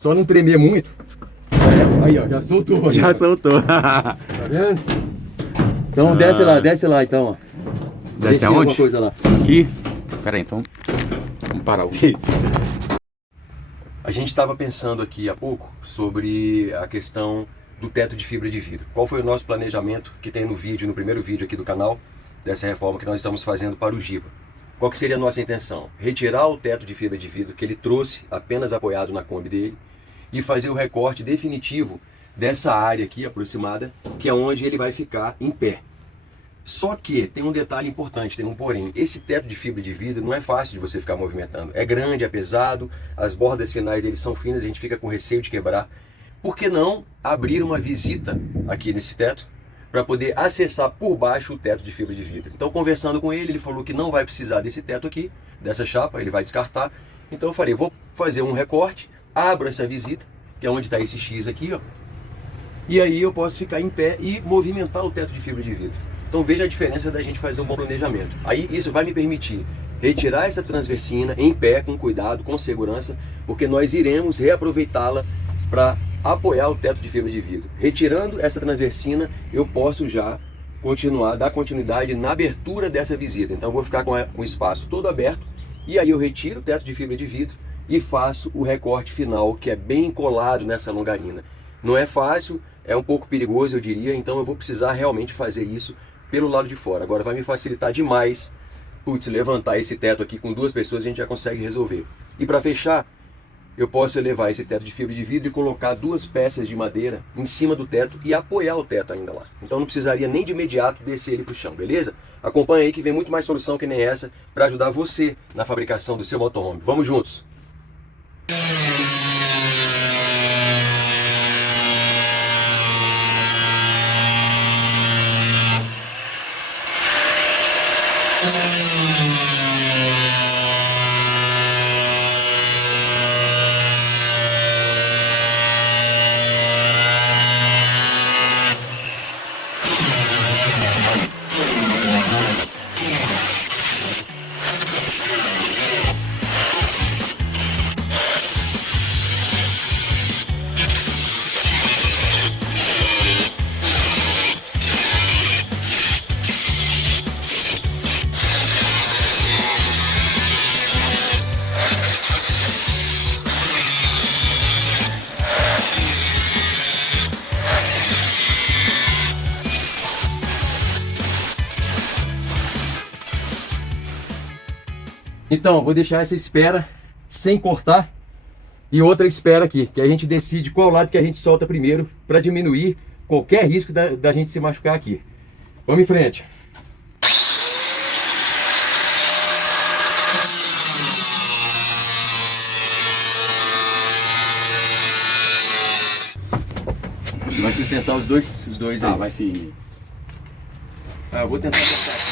Só não tremer muito. Aí, ó, já soltou. Já soltou. Tá vendo? Então desce lá então, ó. Desce aonde? aonde? Coisa lá. Aqui? Pera aí, então. Vamos parar o vídeo. A gente estava pensando aqui há pouco sobre a questão do teto de fibra de vidro. Qual foi o nosso planejamento que tem no primeiro vídeo aqui do canal, dessa reforma que nós estamos fazendo para o Giba. Qual que seria a nossa intenção? Retirar o teto de fibra de vidro que ele trouxe apenas apoiado na Kombi dele e fazer o recorte definitivo dessa área aqui aproximada, que é onde ele vai ficar em pé. Só que tem um detalhe importante, tem um porém. Esse teto de fibra de vidro não é fácil de você ficar movimentando. É grande, é pesado, as bordas finais eles são finas, a gente fica com receio de quebrar. Por que não abrir uma visita aqui nesse teto para poder acessar por baixo o teto de fibra de vidro? Então, conversando com ele, ele falou que não vai precisar desse teto aqui, dessa chapa, ele vai descartar. Então eu falei, vou fazer um recorte, abro essa visita, que é onde está esse X aqui, ó. E aí eu posso ficar em pé e movimentar o teto de fibra de vidro. Então veja a diferença da gente fazer um bom planejamento. Aí isso vai me permitir retirar essa transversina em pé, com cuidado, com segurança, porque nós iremos reaproveitá-la para apoiar o teto de fibra de vidro. Retirando essa transversina, eu posso já dar continuidade na abertura dessa visita. Então eu vou ficar com o espaço todo aberto e aí eu retiro o teto de fibra de vidro e faço o recorte final, que é bem colado nessa longarina. Não é fácil, é um pouco perigoso, eu diria, então eu vou precisar realmente fazer isso pelo lado de fora. Agora vai me facilitar demais, levantar esse teto aqui com duas pessoas, a gente já consegue resolver. E para fechar, eu posso elevar esse teto de fibra de vidro e colocar duas peças de madeira em cima do teto e apoiar o teto ainda lá. Então não precisaria nem de imediato descer ele para o chão, beleza? Acompanha aí que vem muito mais solução que nem essa para ajudar você na fabricação do seu motorhome. Vamos juntos! Então, vou deixar essa espera sem cortar e outra espera aqui, que a gente decide qual lado que a gente solta primeiro para diminuir qualquer risco da gente se machucar aqui. Vamos em frente. Vai sustentar os dois aí. Vai firme. Eu vou tentar cortar aqui.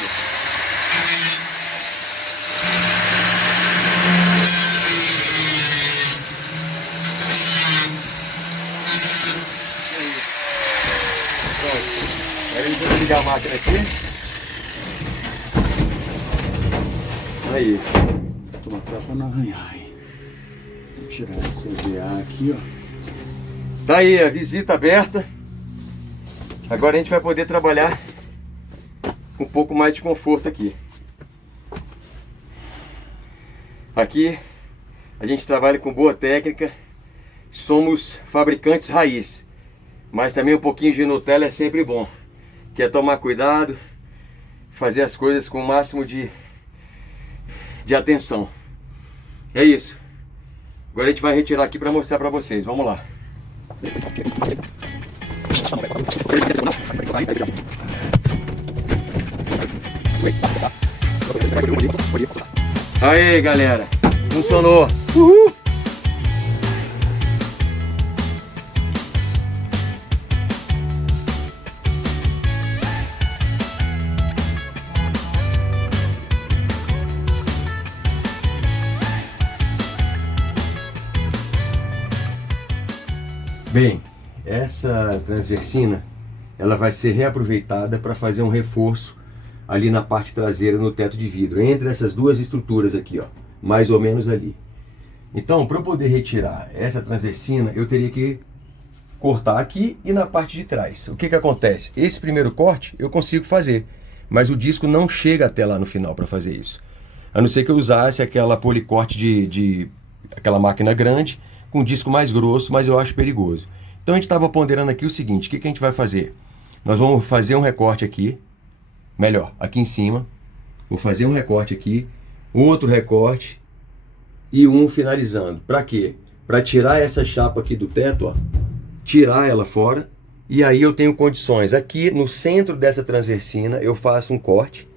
Agora eu vou ligar a máquina aqui. Aí. Toma cuidado pra não arranhar, hein? Vou tirar essa VA aqui, ó. Tá aí a visita aberta. Agora a gente vai poder trabalhar com um pouco mais de conforto aqui. Aqui a gente trabalha com boa técnica. Somos fabricantes raiz. Mas também um pouquinho de Nutella é sempre bom. Que é tomar cuidado, fazer as coisas com o máximo de atenção. É isso. Agora a gente vai retirar aqui para mostrar para vocês. Vamos lá. Aí, galera. Funcionou. Uhul! Bem, essa transversina ela vai ser reaproveitada para fazer um reforço ali na parte traseira no teto de vidro, entre essas duas estruturas aqui, ó, mais ou menos ali. Então, para eu poder retirar essa transversina, eu teria que cortar aqui e na parte de trás. O que acontece? Esse primeiro corte eu consigo fazer, mas o disco não chega até lá no final para fazer isso. A não ser que eu usasse aquela policorte aquela máquina grande, com disco mais grosso, mas eu acho perigoso. Então a gente estava ponderando aqui o seguinte, o que a gente vai fazer? Nós vamos fazer um recorte aqui, melhor, aqui em cima. Vou fazer um recorte aqui, outro recorte e um finalizando. Para quê? Para tirar essa chapa aqui do teto, ó, tirar ela fora, e aí eu tenho condições. Aqui no centro dessa transversina eu faço um corte,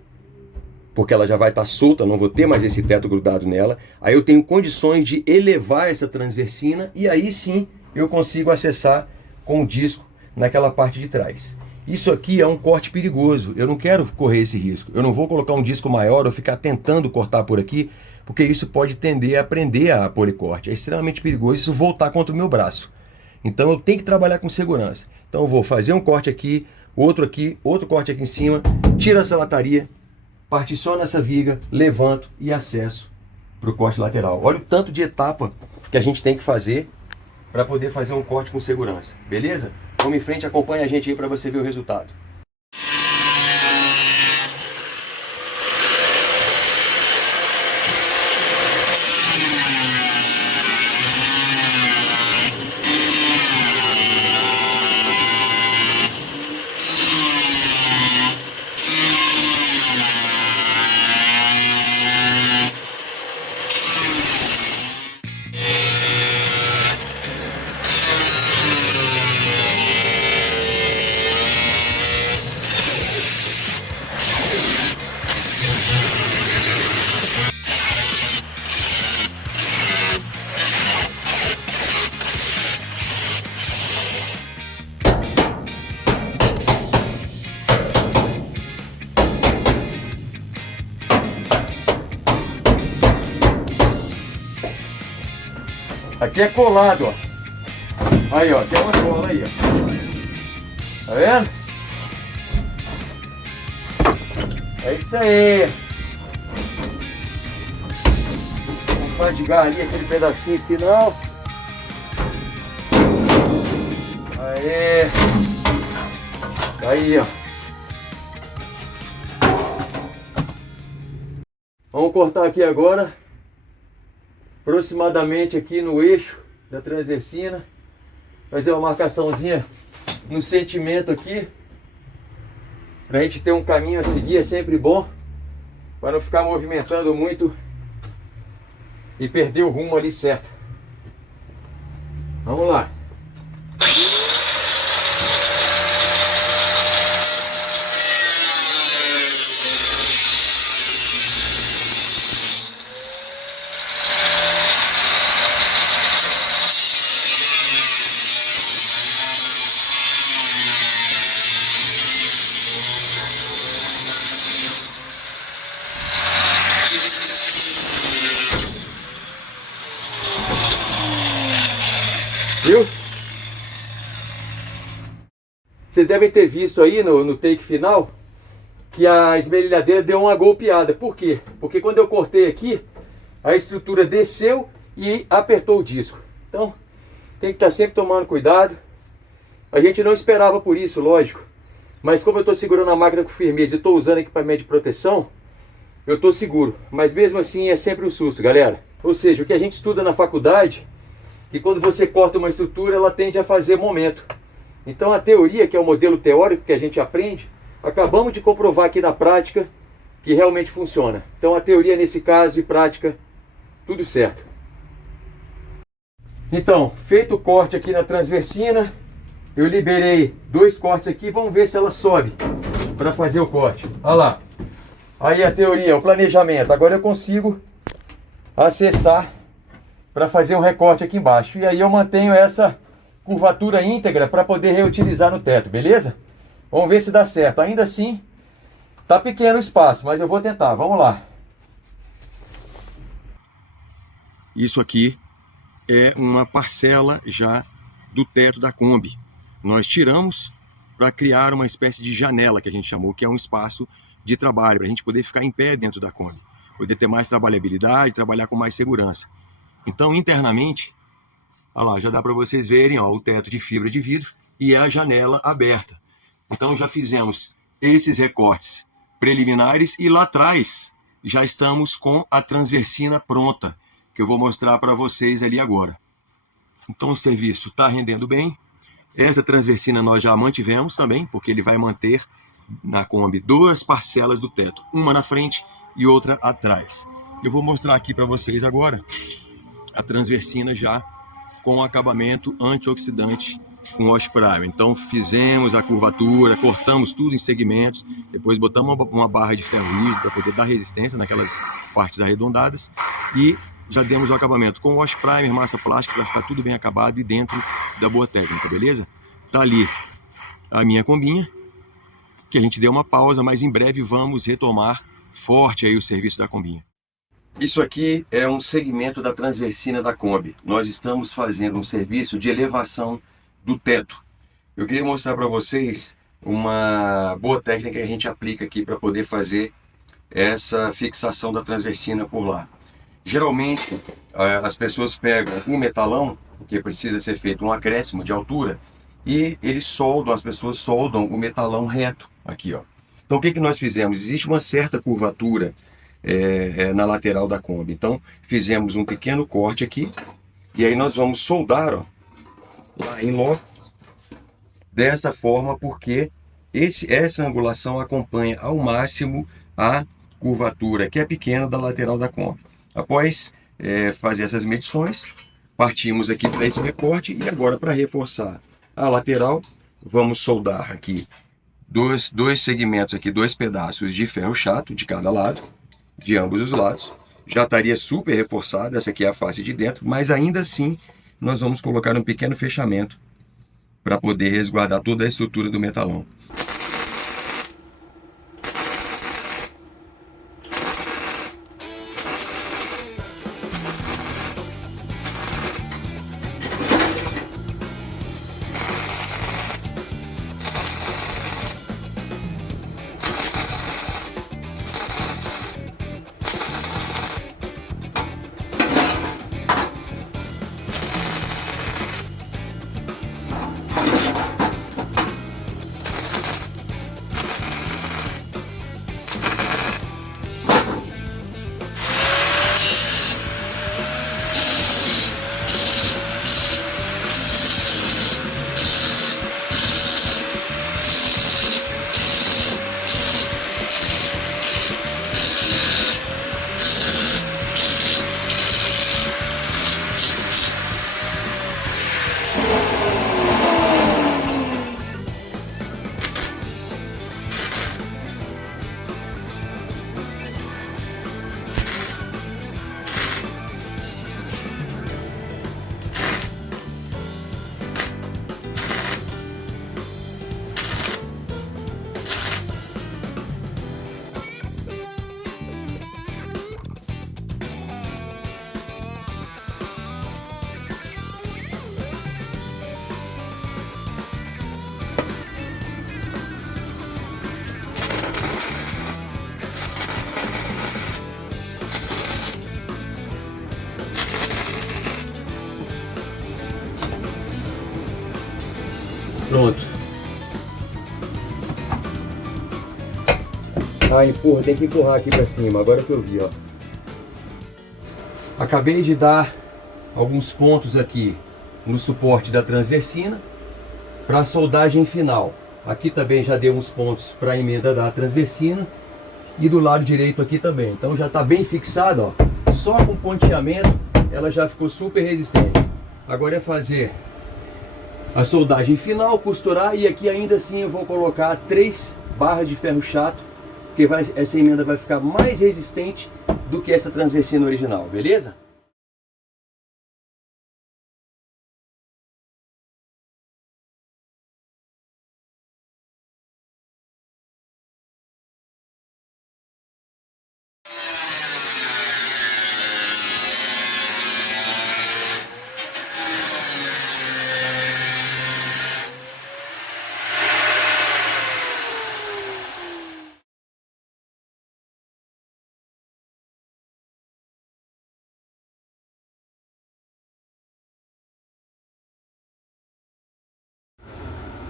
porque ela já vai estar solta, não vou ter mais esse teto grudado nela. Aí eu tenho condições de elevar essa transversina e aí sim eu consigo acessar com o disco naquela parte de trás. Isso aqui é um corte perigoso, eu não quero correr esse risco. Eu não vou colocar um disco maior ou ficar tentando cortar por aqui, porque isso pode tender a prender a policorte. É extremamente perigoso isso voltar contra o meu braço. Então eu tenho que trabalhar com segurança. Então eu vou fazer um corte aqui, outro corte aqui em cima, tiro essa lataria, particiona essa viga, levanto e acesso para o corte lateral. Olha o tanto de etapa que a gente tem que fazer para poder fazer um corte com segurança. Beleza? Vamos em frente, acompanha a gente aí para você ver o resultado. Aqui é colado, ó. Aí, ó, tem uma cola aí, ó. Tá vendo? É isso aí. Vamos fadigar ali aquele pedacinho final. Aí. Aí, ó. Vamos cortar aqui agora. Aproximadamente aqui no eixo da transversina. Fazer uma marcaçãozinha no sentimento aqui. Pra gente ter um caminho a seguir, é sempre bom. Para não ficar movimentando muito e perder o rumo ali certo. Vamos lá. Viu? Vocês devem ter visto aí no take final que a esmerilhadeira deu uma golpeada. Por quê? Porque quando eu cortei aqui, a estrutura desceu e apertou o disco. Então, tem que estar sempre tomando cuidado. A gente não esperava por isso, lógico. Mas como eu estou segurando a máquina com firmeza e estou usando equipamento de proteção, eu estou seguro. Mas mesmo assim é sempre um susto, galera. Ou seja, o que a gente estuda na faculdade, que quando você corta uma estrutura, ela tende a fazer momento. Então a teoria, que é o modelo teórico que a gente aprende, acabamos de comprovar aqui na prática que realmente funciona. Então a teoria nesse caso e prática, tudo certo. Então, feito o corte aqui na transversina, eu liberei 2 cortes aqui, vamos ver se ela sobe para fazer o corte. Olha lá. Aí a teoria, o planejamento. Agora eu consigo acessar para fazer um recorte aqui embaixo. E aí eu mantenho essa curvatura íntegra para poder reutilizar no teto, beleza? Vamos ver se dá certo. Ainda assim, tá pequeno o espaço, mas eu vou tentar. Vamos lá. Isso aqui é uma parcela já do teto da Kombi. Nós tiramos para criar uma espécie de janela, que a gente chamou, que é um espaço de trabalho, para a gente poder ficar em pé dentro da Kombi. Poder ter mais trabalhabilidade, trabalhar com mais segurança. Então, internamente, olha lá, já dá para vocês verem, ó, o teto de fibra de vidro e a janela aberta. Então, já fizemos esses recortes preliminares e lá atrás já estamos com a transversina pronta, que eu vou mostrar para vocês ali agora. Então, o serviço está rendendo bem. Essa transversina nós já mantivemos também, porque ele vai manter na Kombi 2 parcelas do teto, uma na frente e outra atrás. Eu vou mostrar aqui para vocês agora a transversina já com acabamento antioxidante com Wash Primer. Então fizemos a curvatura, cortamos tudo em segmentos, depois botamos uma barra de ferro rígido para poder dar resistência naquelas partes arredondadas e já demos o acabamento com Wash Primer, massa plástica para ficar tudo bem acabado e dentro da boa técnica, beleza? Tá ali a minha combinha, que a gente deu uma pausa, mas em breve vamos retomar forte aí o serviço da combinha. Isso aqui é um segmento da transversina da Kombi. Nós estamos fazendo um serviço de elevação do teto. Eu queria mostrar para vocês uma boa técnica que a gente aplica aqui para poder fazer essa fixação da transversina por lá. Geralmente as pessoas pegam um metalão, porque precisa ser feito um acréscimo de altura, e eles soldam, as pessoas soldam o metalão reto aqui, ó. Então o que nós fizemos? Existe uma certa curvatura na lateral da Kombi. Então fizemos um pequeno corte aqui e aí nós vamos soldar, ó, lá em loco dessa forma, porque essa angulação acompanha ao máximo a curvatura que é pequena da lateral da Kombi. Após fazer essas medições, partimos aqui para esse recorte e agora para reforçar a lateral vamos soldar aqui dois segmentos aqui, dois pedaços de ferro chato de cada lado, de ambos os lados. Já estaria super reforçada, essa aqui é a face de dentro, mas ainda assim nós vamos colocar um pequeno fechamento para poder resguardar toda a estrutura do metalão. Pronto. Ah, empurra, tem que empurrar aqui pra cima, agora que eu vi, ó. Acabei de dar alguns pontos aqui no suporte da transversina para a soldagem final. Aqui também já dei uns pontos para a emenda da transversina e do lado direito aqui também. Então já está bem fixado, ó. Só com ponteamento ela já ficou super resistente. Agora é fazer a soldagem final, costurar, e aqui ainda assim eu vou colocar 3 barras de ferro chato, porque essa emenda vai ficar mais resistente do que essa transversina original, beleza?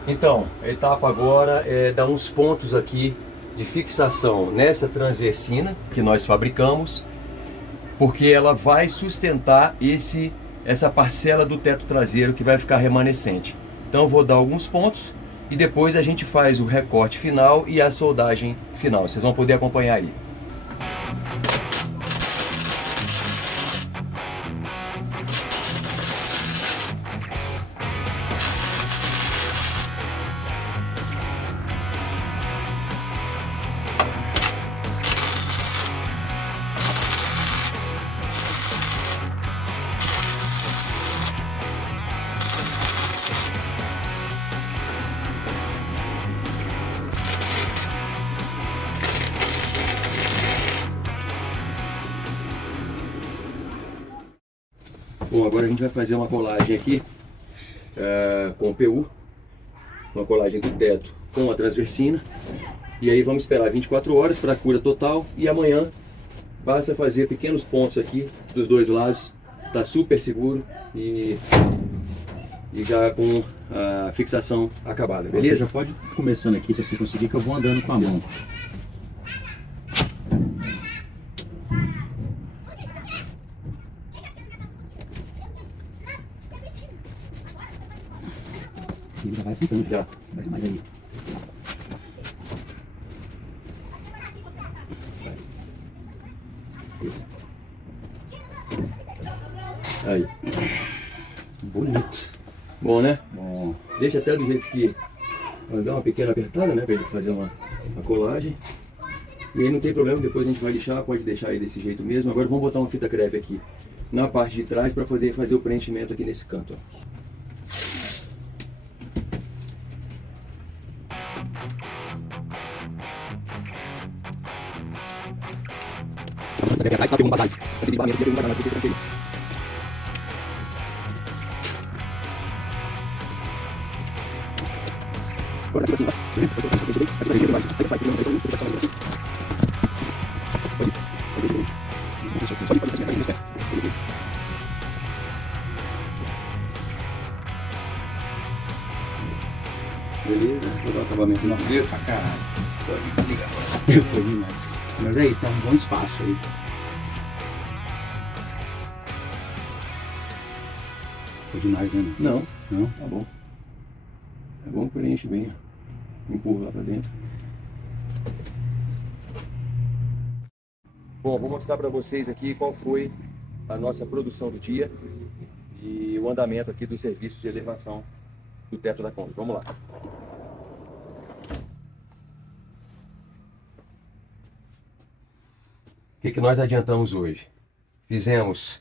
Então, a etapa agora é dar uns pontos aqui de fixação nessa transversina que nós fabricamos, porque ela vai sustentar essa parcela do teto traseiro que vai ficar remanescente. Então eu vou dar alguns pontos e depois a gente faz o recorte final e a soldagem final. Vocês vão poder acompanhar aí. Bom, agora a gente vai fazer uma colagem aqui com o PU, uma colagem do teto com a transversina, e aí vamos esperar 24 horas para a cura total, e amanhã basta fazer pequenos pontos aqui dos dois lados, tá super seguro e já com a fixação acabada, beleza? Você já pode ir começando aqui, se você conseguir, que eu vou andando com a mão. Ele já vai sentando, já. Vai mais aí. Isso. Aí. Bonito. Bom, né? Bom. Deixa até do jeito que vai dar uma pequena apertada, né? Para ele fazer uma colagem. E aí não tem problema, depois a gente vai lixar, pode deixar aí desse jeito mesmo. Agora vamos botar uma fita crepe aqui na parte de trás para poder fazer o preenchimento aqui nesse canto, ó. Beleza, vou dar o acabamento no primeiro. Pra caralho. Pode desligar. Foi demais. Mas é isso, tá um bom espaço aí. Foi demais, né? Não, Não? tá bom. É bom que preenche bem, ó. Empurra lá pra dentro. Bom, vou mostrar para vocês aqui qual foi a nossa produção do dia e o andamento aqui dos serviços de elevação do teto da Kombi. Vamos lá. O que nós adiantamos hoje? Fizemos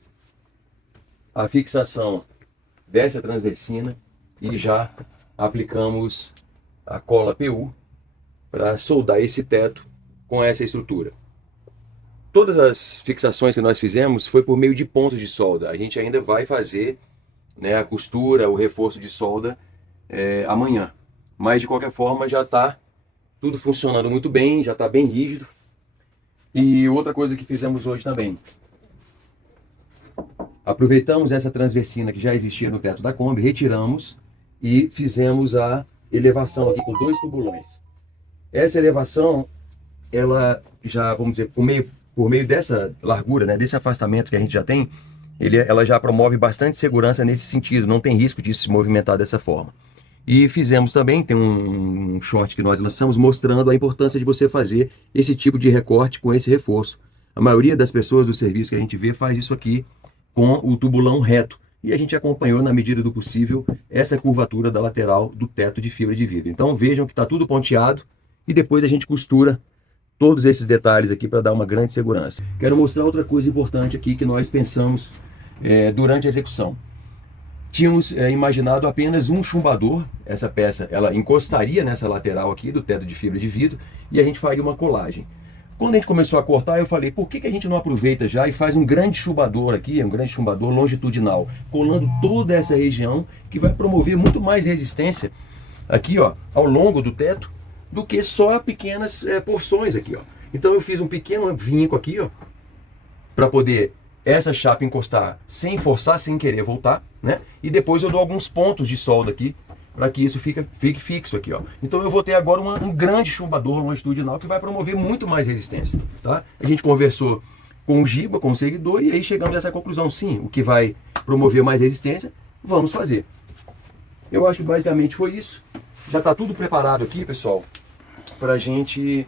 a fixação dessa transversina e já aplicamos a cola PU para soldar esse teto com essa estrutura. Todas as fixações que nós fizemos foi por meio de pontos de solda. A gente ainda vai fazer, né, a costura, o reforço de solda amanhã. Mas de qualquer forma já está tudo funcionando muito bem, já está bem rígido. E outra coisa que fizemos hoje também, aproveitamos essa transversina que já existia no teto da Kombi, retiramos e fizemos a elevação aqui com 2 tubulões. Essa elevação, ela já, vamos dizer, por meio dessa largura, né, desse afastamento que a gente já tem, ela já promove bastante segurança nesse sentido, não tem risco de se movimentar dessa forma. E fizemos também, tem um short que nós lançamos mostrando a importância de você fazer esse tipo de recorte com esse reforço. A maioria das pessoas do serviço que a gente vê faz isso aqui com o tubulão reto. E a gente acompanhou, na medida do possível, essa curvatura da lateral do teto de fibra de vidro. Então vejam que está tudo ponteado e depois a gente costura todos esses detalhes aqui para dar uma grande segurança. Quero mostrar outra coisa importante aqui que nós pensamos durante a execução. Tínhamos imaginado apenas um chumbador. Essa peça ela encostaria nessa lateral aqui do teto de fibra de vidro e a gente faria uma colagem. Quando a gente começou a cortar, eu falei, por que a gente não aproveita já e faz um grande chumbador aqui, um grande chumbador longitudinal, colando toda essa região, que vai promover muito mais resistência aqui, ó, ao longo do teto, do que só pequenas porções aqui, ó. Então eu fiz um pequeno vinco aqui, ó, para poder essa chapa encostar sem forçar, sem querer voltar, né? E depois eu dou alguns pontos de solda aqui para que isso fique fixo aqui, ó. Então eu vou ter agora um grande chumbador longitudinal que vai promover muito mais resistência, tá? A gente conversou com o Giba, com o seguidor, e aí chegamos a essa conclusão, sim, o que vai promover mais resistência, vamos fazer. Eu acho que basicamente foi isso. Já está tudo preparado aqui, pessoal, para a gente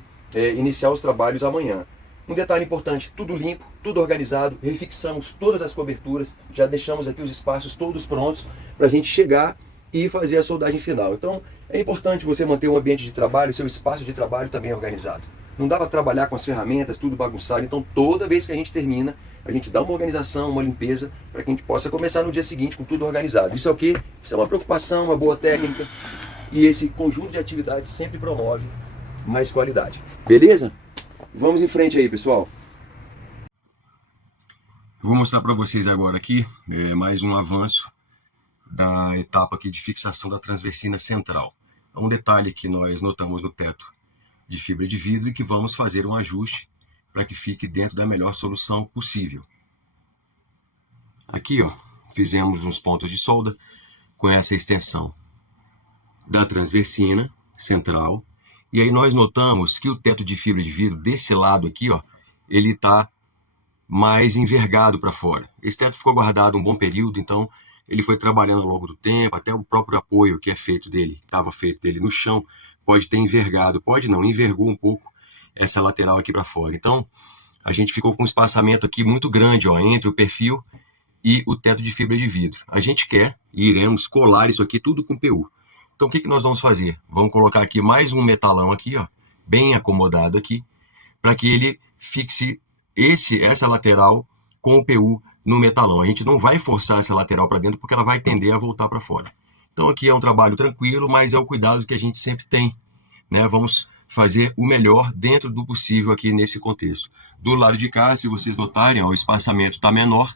iniciar os trabalhos amanhã. Um detalhe importante, tudo limpo, tudo organizado, refixamos todas as coberturas, já deixamos aqui os espaços todos prontos para a gente chegar e fazer a soldagem final. Então é importante você manter o ambiente de trabalho, seu espaço de trabalho também organizado. Não dá para trabalhar com as ferramentas, tudo bagunçado, então toda vez que a gente termina, a gente dá uma organização, uma limpeza, para que a gente possa começar no dia seguinte com tudo organizado. Isso é o quê? Isso é uma preocupação, uma boa técnica, e esse conjunto de atividades sempre promove mais qualidade. Beleza? Vamos em frente aí, pessoal. Eu vou mostrar para vocês agora aqui mais um avanço da etapa aqui de fixação da transversina central. Um detalhe que nós notamos no teto de fibra de vidro e que vamos fazer um ajuste para que fique dentro da melhor solução possível. Aqui, ó, fizemos uns pontos de solda com essa extensão da transversina central. E aí nós notamos que o teto de fibra de vidro desse lado aqui, ó, ele está mais envergado para fora. Esse teto ficou guardado um bom período, então ele foi trabalhando ao longo do tempo, até o próprio apoio que é feito dele, estava feito dele no chão, pode ter envergado, pode não, envergou um pouco essa lateral aqui para fora. Então a gente ficou com um espaçamento aqui muito grande, ó, entre o perfil e o teto de fibra de vidro. A gente quer e iremos colar isso aqui tudo com PU. Então o que nós vamos fazer? Vamos colocar aqui mais um metalão aqui, ó, bem acomodado aqui, para que ele fixe essa lateral com o PU no metalão. A gente não vai forçar essa lateral para dentro porque ela vai tender a voltar para fora. Então aqui é um trabalho tranquilo, mas é o cuidado que a gente sempre tem, né? Vamos fazer o melhor dentro do possível aqui nesse contexto. Do lado de cá, se vocês notarem, ó, o espaçamento está menor,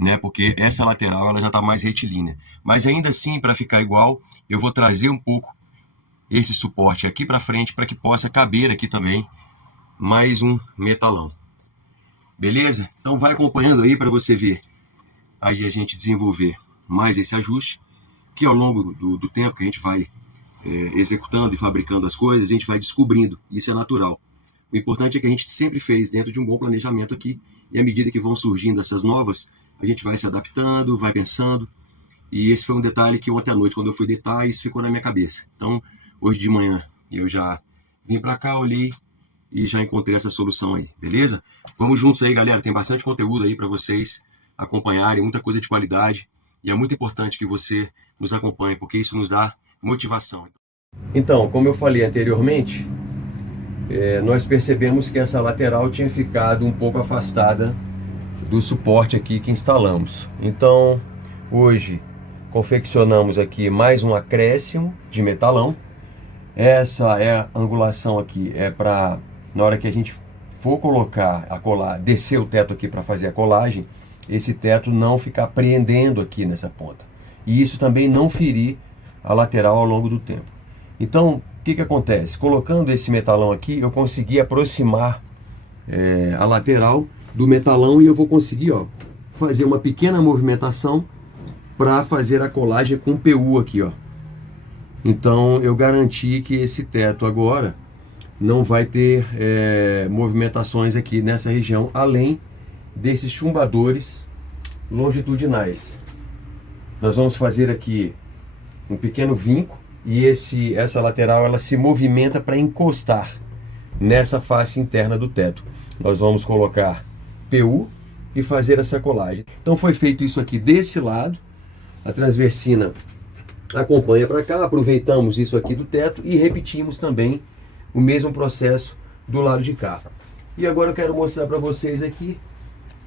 né, porque essa lateral ela já está mais retilínea. Mas ainda assim, para ficar igual, eu vou trazer um pouco esse suporte aqui para frente para que possa caber aqui também mais um metalão. Beleza? Então vai acompanhando aí para você ver aí a gente desenvolver mais esse ajuste, que ao longo do tempo que a gente vai executando e fabricando as coisas, a gente vai descobrindo, isso é natural. O importante é que a gente sempre fez dentro de um bom planejamento aqui, e à medida que vão surgindo essas novas, a gente vai se adaptando, vai pensando, e esse foi um detalhe que ontem à noite, quando eu fui deitar, isso ficou na minha cabeça. Então, hoje de manhã, eu já vim para cá, olhei e já encontrei essa solução aí, beleza? Vamos juntos aí, galera, tem bastante conteúdo aí para vocês acompanharem, muita coisa de qualidade, e é muito importante que você nos acompanhe, porque isso nos dá motivação. Então, como eu falei anteriormente, nós percebemos que essa lateral tinha ficado um pouco afastada do suporte aqui que instalamos. Então, hoje, confeccionamos aqui mais um acréscimo de metalão. Essa é a angulação aqui, é para, na hora que a gente for colocar a colar, descer o teto aqui para fazer a colagem, esse teto não ficar prendendo aqui nessa ponta. E isso também não ferir a lateral ao longo do tempo. Então, o que acontece? Colocando esse metalão aqui, eu consegui aproximar a lateral do metalão e eu vou conseguir, ó, fazer uma pequena movimentação para fazer a colagem com PU aqui, ó. Então, eu garanti que esse teto agora não vai ter movimentações aqui nessa região, além desses chumbadores longitudinais. Nós vamos fazer aqui um pequeno vinco e essa lateral ela se movimenta para encostar nessa face interna do teto. Nós vamos colocar PU e fazer essa colagem. Então foi feito isso aqui desse lado, a transversina acompanha para cá, aproveitamos isso aqui do teto e repetimos também o mesmo processo do lado de cá. E agora eu quero mostrar para vocês aqui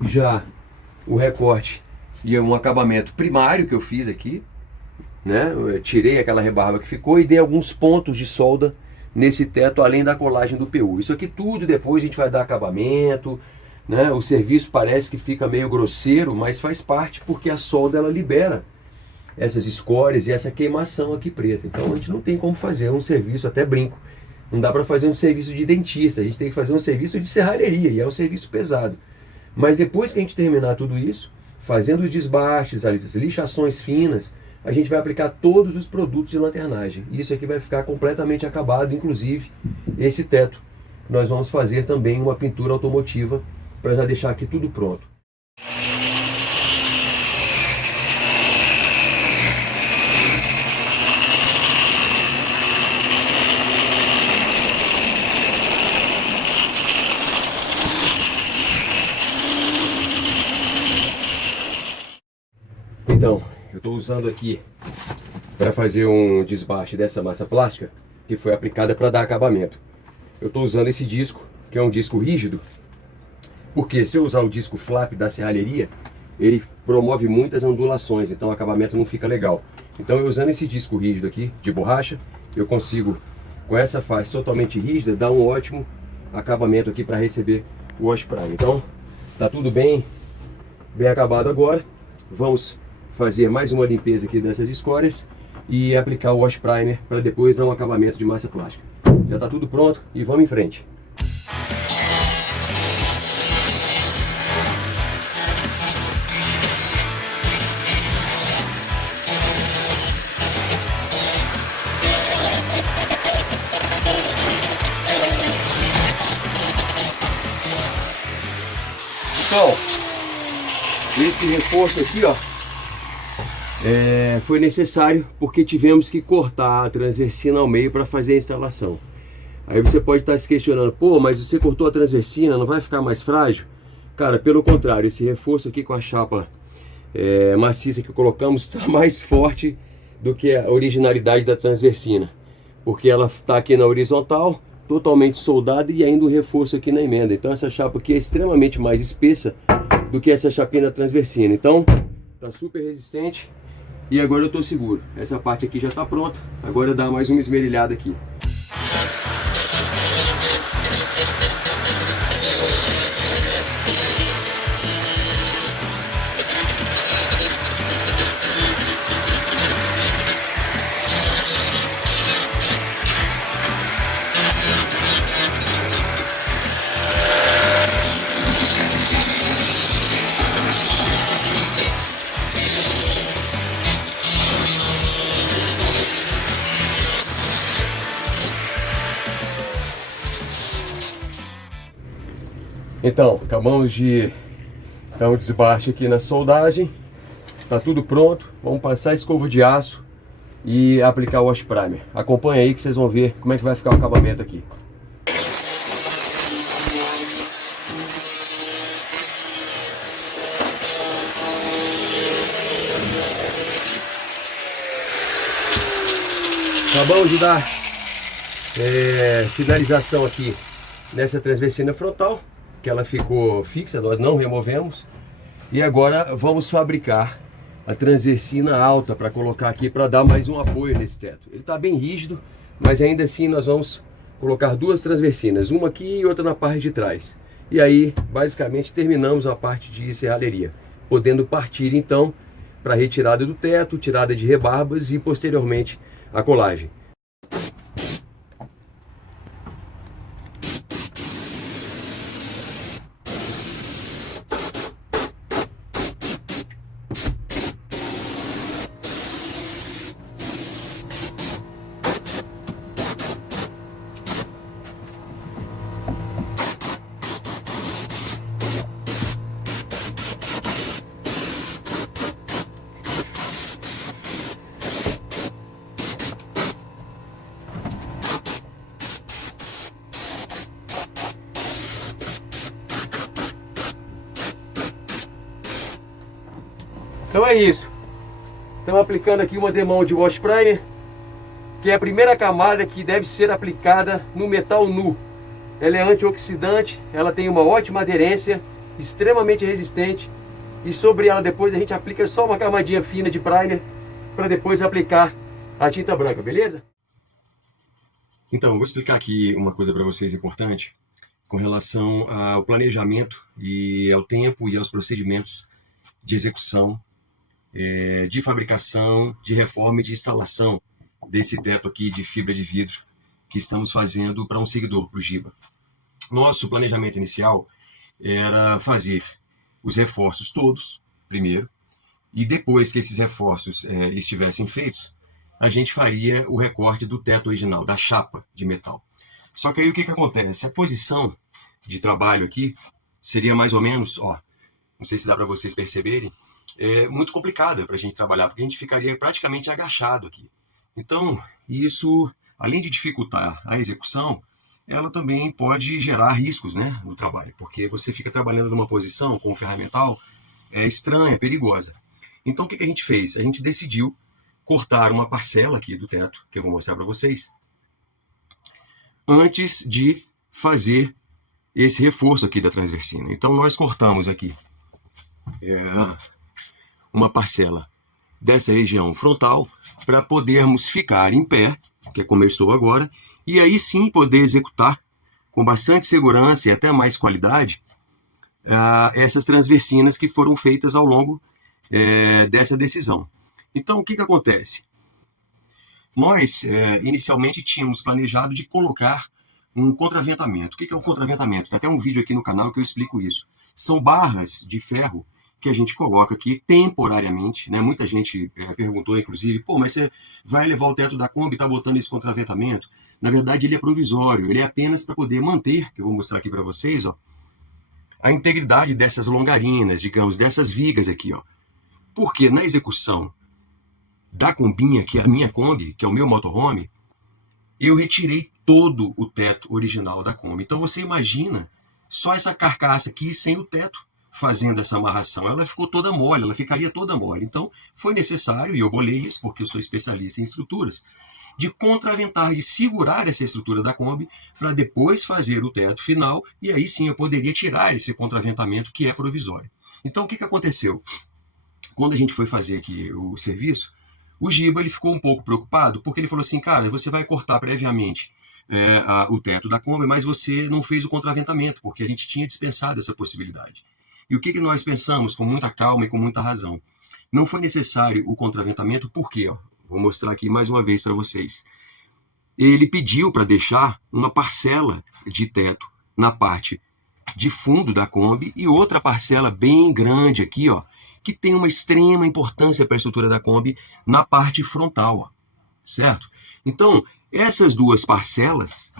já o recorte e um acabamento primário que eu fiz aqui, né? Eu tirei aquela rebarba que ficou e dei alguns pontos de solda nesse teto, além da colagem do PU. Isso aqui tudo depois a gente vai dar acabamento, né? O serviço parece que fica meio grosseiro, mas faz parte porque a solda ela libera essas escórias e essa queimação aqui preta. Então a gente não tem como fazer um serviço, até brinco, não dá para fazer um serviço de dentista, a gente tem que fazer um serviço de serralheria e é um serviço pesado. Mas depois que a gente terminar tudo isso, fazendo os desbastes, as lixações finas, a gente vai aplicar todos os produtos de lanternagem. Isso aqui vai ficar completamente acabado, inclusive esse teto. Nós vamos fazer também uma pintura automotiva para já deixar aqui tudo pronto. Então, eu estou usando aqui para fazer um desbaste dessa massa plástica que foi aplicada para dar acabamento. Eu estou usando esse disco, que é um disco rígido, porque se eu usar o disco flap da serralheria, ele promove muitas ondulações, então o acabamento não fica legal. Então eu usando esse disco rígido aqui, de borracha, eu consigo, com essa face totalmente rígida, dar um ótimo acabamento aqui para receber o wash primer. Então, tá tudo bem acabado agora. Vamos fazer mais uma limpeza aqui dessas escórias e aplicar o wash primer para depois dar um acabamento de massa plástica. Já está tudo pronto e vamos em frente. Então, esse reforço aqui, ó, foi necessário porque tivemos que cortar a transversina ao meio para fazer a instalação. Aí você pode estar se questionando, pô, mas você cortou a transversina, não vai ficar mais frágil? Cara, pelo contrário, esse reforço aqui com a chapa maciça que colocamos está mais forte do que a originalidade da transversina, porque ela está aqui na horizontal, totalmente soldada, e ainda o reforço aqui na emenda. Então essa chapa aqui é extremamente mais espessa do que essa chapinha da transversina. Então tá super resistente e agora eu tô seguro. Essa parte aqui já tá pronta, agora dá mais uma esmerilhada aqui. Então, acabamos de dar um desbaste aqui na soldagem, está tudo pronto. Vamos passar a escova de aço e aplicar o wash primer. Acompanha aí que vocês vão ver como é que vai ficar o acabamento aqui. Acabamos de dar finalização aqui nessa transversina frontal, que ela ficou fixa, nós não removemos. E agora vamos fabricar a transversina alta para colocar aqui, para dar mais um apoio nesse teto. Ele está bem rígido, mas ainda assim nós vamos colocar duas transversinas, uma aqui e outra na parte de trás. E aí, basicamente, terminamos a parte de serralheria, podendo partir então para a retirada do teto, tirada de rebarbas e posteriormente a colagem. Então é isso. Estamos aplicando aqui uma demão de wash primer, que é a primeira camada que deve ser aplicada no metal nu. Ela é antioxidante, ela tem uma ótima aderência, extremamente resistente, e sobre ela depois a gente aplica só uma camadinha fina de primer para depois aplicar a tinta branca, beleza? Então, eu vou explicar aqui uma coisa para vocês importante com relação ao planejamento e ao tempo e aos procedimentos de execução, de fabricação, de reforma e de instalação desse teto aqui de fibra de vidro que estamos fazendo para um seguidor, para o Giba. Nosso planejamento inicial era fazer os reforços todos, primeiro, e depois que esses reforços estivessem feitos, a gente faria o recorte do teto original, da chapa de metal. Só que aí o que acontece? A posição de trabalho aqui seria mais ou menos, ó, não sei se dá para vocês perceberem, muito complicada para a gente trabalhar, porque a gente ficaria praticamente agachado aqui. Então, isso, além de dificultar a execução, ela também pode gerar riscos, né, no trabalho, porque você fica trabalhando numa posição com um ferramental estranha, perigosa. Então, o que a gente fez? A gente decidiu cortar uma parcela aqui do teto, que eu vou mostrar para vocês, antes de fazer esse reforço aqui da transversina. Então, nós cortamos aqui uma parcela dessa região frontal para podermos ficar em pé, que é como eu estou agora, e aí sim poder executar com bastante segurança e até mais qualidade essas transversinas que foram feitas ao longo dessa decisão. Então, o que acontece? Nós, inicialmente, tínhamos planejado de colocar um contraventamento. O que é um contraventamento? Tem até um vídeo aqui no canal que eu explico isso. São barras de ferro que a gente coloca aqui temporariamente, né? Muita gente perguntou, inclusive, pô, mas você vai levar o teto da Kombi e está botando esse contraventamento? Na verdade, ele é provisório, ele é apenas para poder manter, que eu vou mostrar aqui para vocês, ó, a integridade dessas longarinas, digamos, dessas vigas aqui, ó. Porque na execução da Kombinha, que é a minha Kombi, que é o meu motorhome, eu retirei todo o teto original da Kombi. Então você imagina só essa carcaça aqui sem o teto fazendo essa amarração. Ela ficou toda mole, ela ficaria toda mole. Então foi necessário, e eu bolei isso porque eu sou especialista em estruturas, de contraventar, de segurar essa estrutura da Kombi para depois fazer o teto final, e aí sim eu poderia tirar esse contraventamento que é provisório. Então o que aconteceu? Quando a gente foi fazer aqui o serviço, o Giba ele ficou um pouco preocupado, porque ele falou assim, cara, você vai cortar previamente o teto da Kombi, mas você não fez o contraventamento, porque a gente tinha dispensado essa possibilidade. E o que nós pensamos com muita calma e com muita razão? Não foi necessário o contraventamento, por quê? Vou mostrar aqui mais uma vez para vocês. Ele pediu para deixar uma parcela de teto na parte de fundo da Kombi e outra parcela bem grande aqui, ó, que tem uma extrema importância para a estrutura da Kombi na parte frontal, ó, certo? Então, essas duas parcelas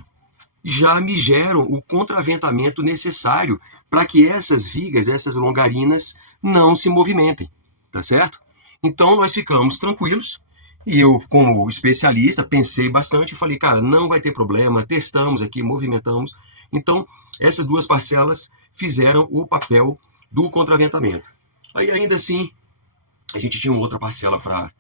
já me geram o contraventamento necessário para que essas vigas, essas longarinas, não se movimentem, tá certo? Então, nós ficamos tranquilos e eu, como especialista, pensei bastante e falei, cara, não vai ter problema, testamos aqui, movimentamos. Então, essas duas parcelas fizeram o papel do contraventamento. Aí, ainda assim, a gente tinha uma outra parcela para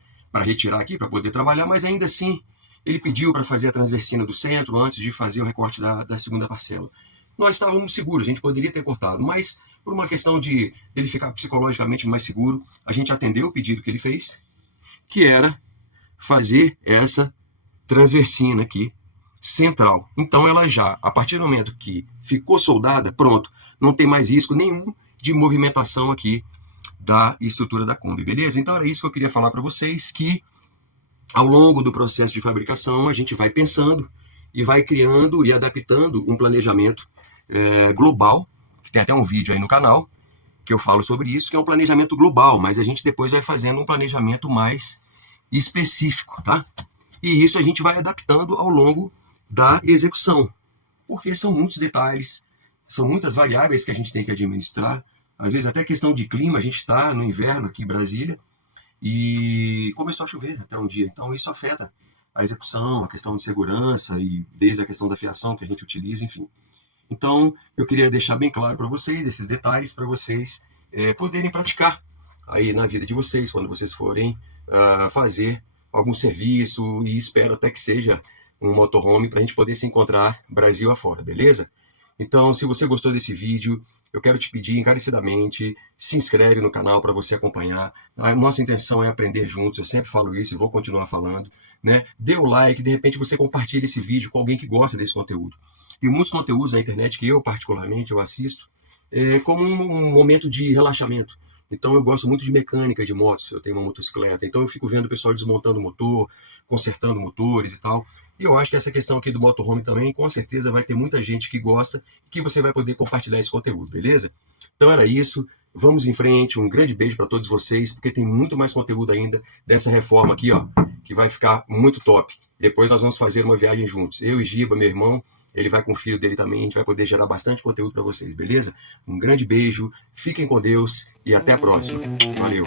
retirar aqui, para poder trabalhar, mas ainda assim, ele pediu para fazer a transversina do centro antes de fazer o recorte da segunda parcela. Nós estávamos seguros, a gente poderia ter cortado, mas por uma questão de ele ficar psicologicamente mais seguro, a gente atendeu o pedido que ele fez, que era fazer essa transversina aqui, central. Então ela já, a partir do momento que ficou soldada, pronto, não tem mais risco nenhum de movimentação aqui da estrutura da Kombi, beleza? Então era isso que eu queria falar para vocês, que ao longo do processo de fabricação a gente vai pensando e vai criando e adaptando um planejamento global, que tem até um vídeo aí no canal que eu falo sobre isso, que é um planejamento global, mas a gente depois vai fazendo um planejamento mais específico, tá? E isso a gente vai adaptando ao longo da execução, porque são muitos detalhes, são muitas variáveis que a gente tem que administrar, às vezes até questão de clima, a gente está no inverno aqui em Brasília, e começou a chover até um dia, então isso afeta a execução, a questão de segurança, e desde a questão da fiação que a gente utiliza, enfim. Então, eu queria deixar bem claro para vocês esses detalhes, para vocês poderem praticar aí na vida de vocês, quando vocês forem fazer algum serviço, e espero até que seja um motorhome para a gente poder se encontrar Brasil afora, beleza? Então, se você gostou desse vídeo, eu quero te pedir encarecidamente, se inscreve no canal para você acompanhar. A nossa intenção é aprender juntos, eu sempre falo isso e vou continuar falando, né? Dê o like, de repente você compartilha esse vídeo com alguém que gosta desse conteúdo. Tem muitos conteúdos na internet que eu, particularmente, eu assisto como um momento de relaxamento. Então eu gosto muito de mecânica de motos, eu tenho uma motocicleta, então eu fico vendo o pessoal desmontando o motor, consertando motores e tal. E eu acho que essa questão aqui do motorhome também, com certeza vai ter muita gente que gosta e que você vai poder compartilhar esse conteúdo, beleza? Então era isso, Vamos em frente, um grande beijo para todos vocês, porque tem muito mais conteúdo ainda dessa reforma aqui, ó, que vai ficar muito top. Depois nós vamos fazer uma viagem juntos. Eu e Giba, meu irmão, ele vai com o filho dele também, a gente vai poder gerar bastante conteúdo para vocês, beleza? Um grande beijo, fiquem com Deus e até a próxima. Valeu!